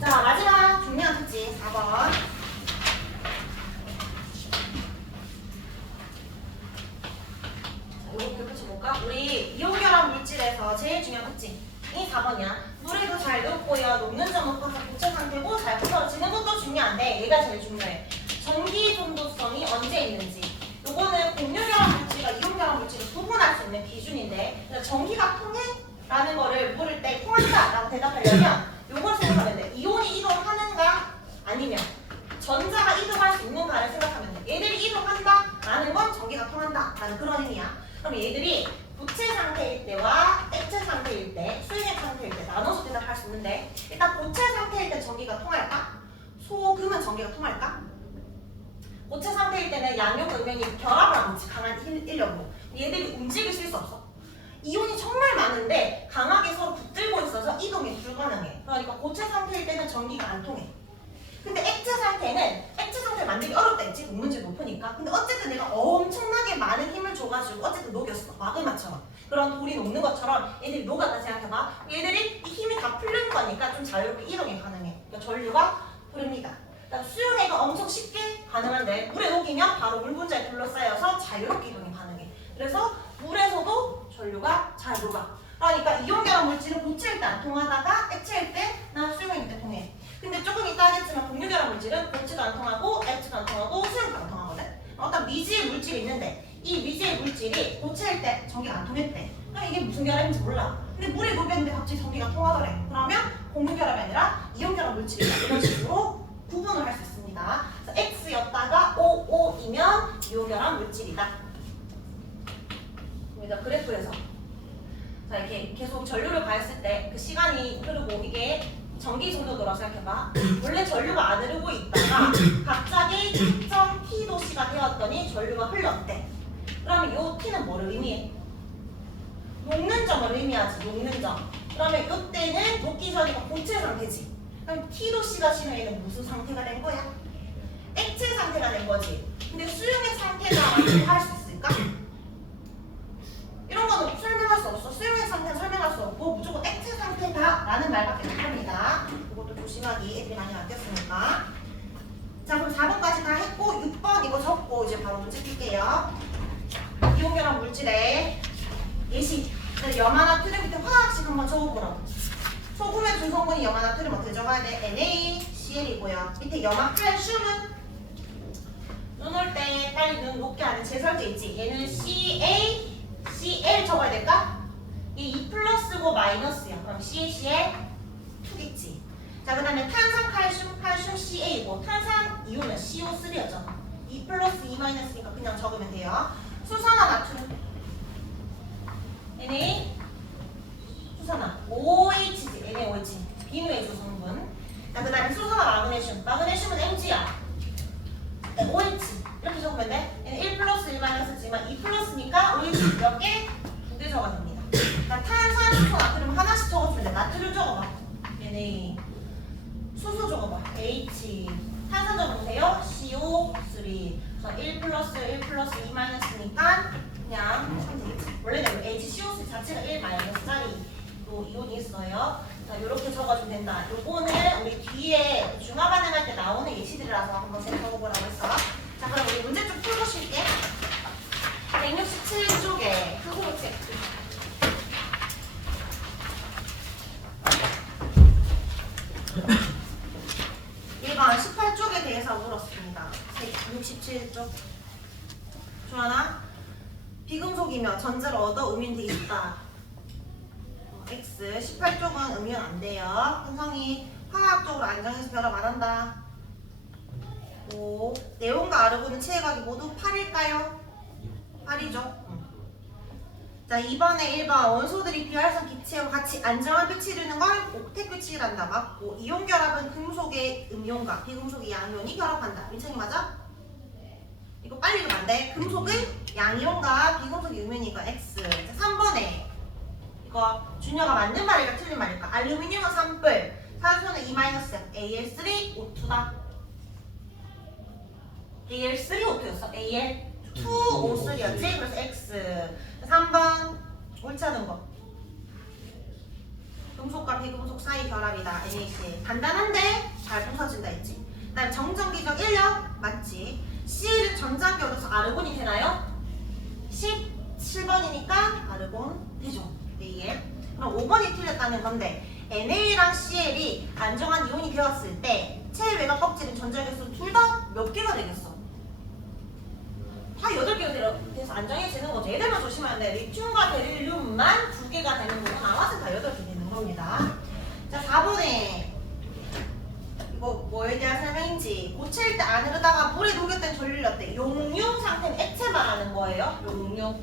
자, 마지막 중요한 특징 4번. 이거 펼쳐볼까? 우리 이온결합 물질에서 제일 중요한 특징 이 4번이야. 물에도 잘 녹고요. 녹는 점 높아서 고체 상태고 잘 부서지는 것도 중요한데 얘가 제일 중요해. 전기 전도성이 언제 있는지. 요거는 공유결합 물질과 이온결합 물질을 구분할 수 있는 기준인데 전기가 통해? 라는 거를 물을 때 통한다 라고 대답하려면 요걸 생각하면 돼. 이온이 이동하는가 아니면 전자가 이동할 수 있는가를 생각하면 돼. 얘들이 이동한다 라는 건 전기가 통한다 라는 그런 의미야. 그럼 얘들이 고체 상태일 때와 액체 상태일 때, 수용액 상태일 때 나눠서 대답할 수 있는데 일단 고체 상태일 때 전기가 통할까? 소금은 전기가 통할까? 고체 상태일 때는 양육 음연이 결합을 하고 있지. 강한 인력으로. 얘들이 움직일 수 없어. 이온이 정말 많은데 강하게 서로 붙들고 있어서 이동이 불가능해. 그러니까 고체 상태일 때는 전기가 안 통해. 근데 액체 상태는 액체 상태 만들기 어렵다 했지. 녹는지 높으니까. 근데 어쨌든 내가 엄청나게 많은 힘을 줘가지고 어쨌든 녹였어. 마그마처럼. 그런 돌이 녹는 것처럼 얘들이 녹았다 생각해봐. 얘들이 이 힘이 다 풀린 거니까 좀 자유롭게 이동이 가능해. 그러니까 전류가 흐릅니다. 그다음 수용액은 엄청 쉽게 가능한데 물에 녹이면 바로 물 분자에 둘러싸여서 자유롭게 이동이 가능해. 그래서 물에서도 전류가 잘 녹아. 그러니까 이온결합 물질은 고체일 때 안 통하다가 액체일 때나 수용액일 때 통해. 근데 조금 이따 하겠지만 공유결합 물질은 고체도 안 통하고 액체도 안 통하고 수용도 안 통하거든. 어떤 미지의 물질이 있는데 이 미지의 물질이 고체일 때 전기가 안 통했대. 그럼 이게 무슨 결합인지 몰라. 근데 물에 녹였는데 갑자기 전기가 통하더래. 그러면 공유결합이 아니라 이온결합 물질이다. 이런 식으로 구분을 할 수 있습니다. 그래서 X였다가 OO이면 이온결합 물질이다. 그럼 그래프에서 자 이렇게 계속 전류를 가했을 때 그 시간이 흐르고 이게 전기 정도라고 생각해봐. 원래 전류가 안 흐르고 있다가 갑자기 특정 T도시가 되었더니 전류가 흘렀대. 그러면 이 T는 뭐를 의미해? 녹는 점을 의미하지. 녹는 점. 그러면 이때는 녹기 전이니까 고체 상태지. 그럼 T도시가 지면 얘는 무슨 상태가 된 거야? 액체 상태가 된 거지. 근데 수용액 상태다라고 할 수 있을까? 이런 거는 설명할 수 없어. 수용액 상태는 설명할 수 없고 무조건 액체 상태다 라는 말밖에 못합니다. 이것도 조심하기. 애들이 많이 바뀌었으니까. 자 그럼 4번까지 다 했고 6번 이거 적고 이제 바로 문제 풀게요. 이온결합 물질의 예시. 염화나트륨 밑에 화학식 한번 적어보라고. 소금의 중성분이 염화나트륨 어떻게 적어야 돼? NaCl이고요. 밑에 염화칼슘은 눈 올 때 빨리 눈 녹게 하는 제설제 있지. 얘는 CaCl 적어야 될까? 이 2 플러스고 마이너스야. 그럼 CaCl 2겠지. 자 그 다음에 탄산 칼슘 Ca이고 탄산 이온은 CO3였잖아. 2 플러스 2 마이너스니까 그냥 적으면 돼요. 수산화 나트륨 Na 수산화 OH지. NaOH 비누의 주성분. 자 그 다음에 수산화 마그네슘은 Mg야. OH 이렇게 적으면 돼. 얘는 1 플러스 1 마이너스지만 2 플러스니까 OH 몇 개? 2개 적어야 됩니다. 그러니까 탄산, 수소, 나트륨 하나씩 적어주면 돼. 나트륨 적어봐. Na. 수소 적어봐. H. 탄산 적어보세요. CO3. 그래서 1 플러스 1 플러스 2 마이너스니까 그냥 하면 되겠지. 원래는 HCO3 자체가 1 마이너스짜리 이온이 있어요. 자, 이렇게 적어주면 된다. 요거는 우리 뒤에 중화 반응할 때 나오는 예시들이라서 한번 적어보라고 했어. 자, 그럼 우리 문제 좀 풀어보실게. 167쪽에 흑으로 체크. 1번 18쪽에 대해서 물었습니다. 167쪽. 조하나? 비금속이며 전자를 얻어 음인돼 있다. X 18쪽은 음이온 안 돼요. 흔성이 화학적으로 안정해서 결합 안 한다. 5. 네온과 아르곤은 체외각이 모두 8일까요? 8이죠. 자, 2번에 1번 원소들이 비활성 기체와 같이 안정한 빛을 이루는 걸 옥텟 빛이란다. 맞고 이온결합은 금속의 음이온과 비금속의 양이온이 결합한다. 민창이 맞아? 이거 빨리 읽으면 안 돼. 금속은 양이온과 비금속의 음이온이니까 X. 자, 3번에 이거 준혁아 맞는 말일까 틀린 말일까? 알루미늄은 3뿔, 산소는 2-, Al3O2다. Al3O2였어. Al2O3였지? 그래서 X. 3번 옳지 않은 거. 금속과 비금속 사이 결합이다. NaCl. 단단한데 잘 부서진다 했지. 그다음 정전기적 1력 맞지. Cl은 전장기 얻어서 아르곤이 되나요? 17번이니까 아르곤 되죠. Al. 그럼 5번이 틀렸다는 건데 Na랑 Cl이 안정한 이온이 되었을 때 체외각 껍질은 전자기수 둘 다 몇 개가 되겠어? 다 8개가 돼서 안정해지는 거죠. 얘들만 조심해야 돼. 리튬과 베릴륨만 2개가 되는 거고 나머지는 다 8개 되는 겁니다. 자, 4번에 이거 뭐에 대한 설명인지 고칠 때 안 흐르다가 물에 녹였더니 전류렸대. 용융 상태는 액체 말하는 거예요. 용융.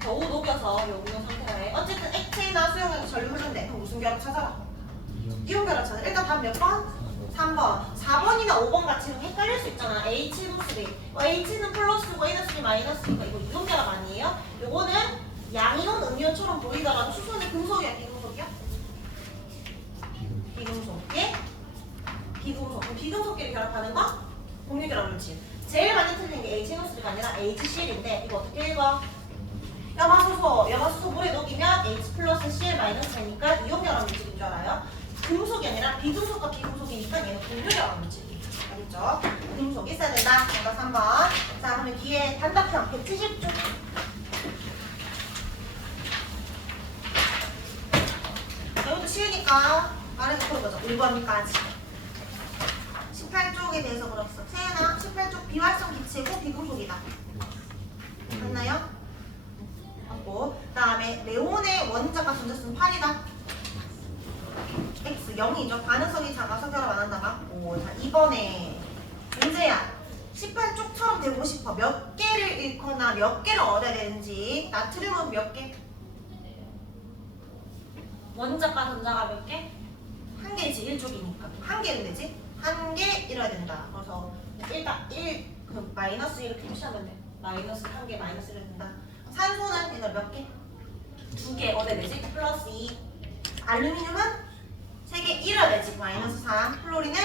겨우 녹여서 용융 상태래. 어쨌든 액체나 수용액 전류 흐른대. 그럼 무슨 결합 찾아라? 이온 결합 찾아라. 일단 답 몇 번? 3번. 4번이나 5번 같이 헷갈릴 수 있잖아. H 플러스 H는 플러스고 N은 마이너스니까 이거 이온 결합 아니에요? 요거는 양이온, 음이온처럼 보이다가 수소는 금속이야, 비금속이야? 비금속. 예? 비금속. 그럼 비금속끼리 결합하는 거? 공유 결합물질. 제일 많이 틀린 게 HNO3가 아니라 HCl인데 이거 어떻게 읽어? 염화수소 물에 녹이면 H 플러스 Cl 마이너스 되니까 이온 결합물질인 줄 알아요? 금속이 아니라 비금속과 비금속이니까 얘는 공유 결합물질이에요. 알겠죠? 금속 있어야 된다. 정답 3번. 자, 그러면 뒤에 단답형 170쪽. 이것도 쉬우니까 빠르게 풀어보자. 5번까지. 18쪽에 대해서 물었어. 세연아, 18쪽 비활성 기체고 비금속이다. 맞나요? 맞고. 그 다음에 네온의 원자가 전자수는 8이다. X 0이죠. 반응성이 작아서 결합 안 한다. 맞고. 자, 2번에 문제야. 18쪽처럼 되고 싶어. 몇 개를 잃거나 몇 개를 얻어야 되는지. 나트륨은 몇 개? 원자과 전자가 몇 개? 한 개지. 1쪽이니까. 한 개는 되지? 한 개 잃어야 된다. 그래서 일단 1, 마이너스 이렇게 표시하면 돼. 마이너스 한 개, 마이너스 이렇게 된다. 산소는 얘들 몇 개? 2개 얻어야 되지? 플러스 2. 알루미늄은 3개 잃어야 되지. 마이너스 3. 플로리는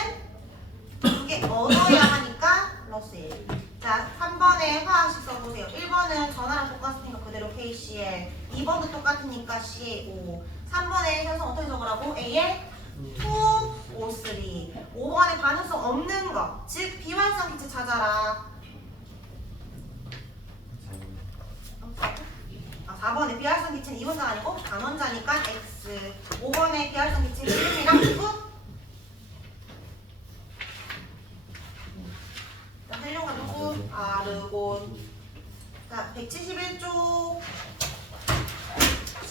2개 얻어야 하니까 플러스 1. 자, 3번에 화학식 써보세요. 1번은 전화랑 똑같으니까 그대로 KCl. 2번도 똑같으니까 CaO. 3번에 현성 어떻게 적으라고? Al2O3. 5번에 반응성 없는 거. 즉, 비활성 기체 찾아라. 4번에 비활성 기체는 이원자가 아니고 단원자니까 X. 5번에 비활성 기체는 헬륨이랑 누구? 헬륨과 누구? 아르곤. 자, 171쪽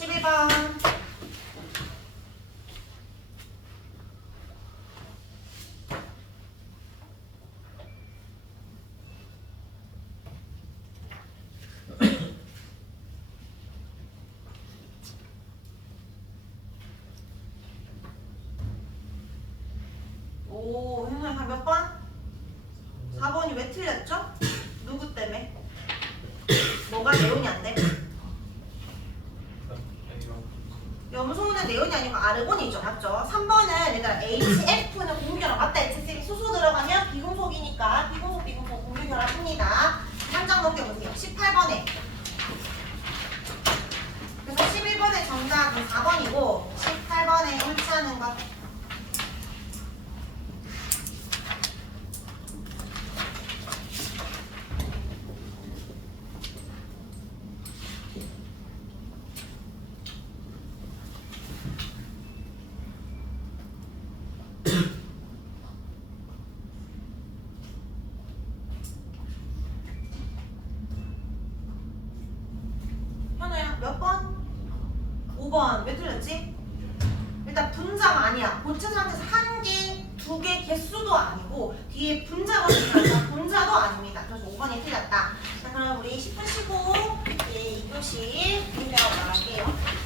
11번. 오, 현성이 몇 번? 4번이 왜 틀렸죠? 누구 때문에? 뭐가 네온이 안 돼? 염소는 네온이 아니고 아르곤이죠. 맞죠? 3번은 얘들아 HF는 공유결합 맞다. HCl 수소 들어가면 비금속이니까 비금속 공유결합합니다. 3장 넘겨보세요. 18번에 그래서 11번의 정답은 4번이고 18번에 옳지 않은 것 몇 번? 5번. 왜 틀렸지? 일단 분자가 아니야. 고체 상태에서 한 개, 두 개 개수도 아니고 뒤에 분자가 들어가서 분자도 아닙니다. 그래서 5번이 틀렸다. 자, 그럼 우리 10분 쉬고 이제 2교시 준비하고 나갈게요.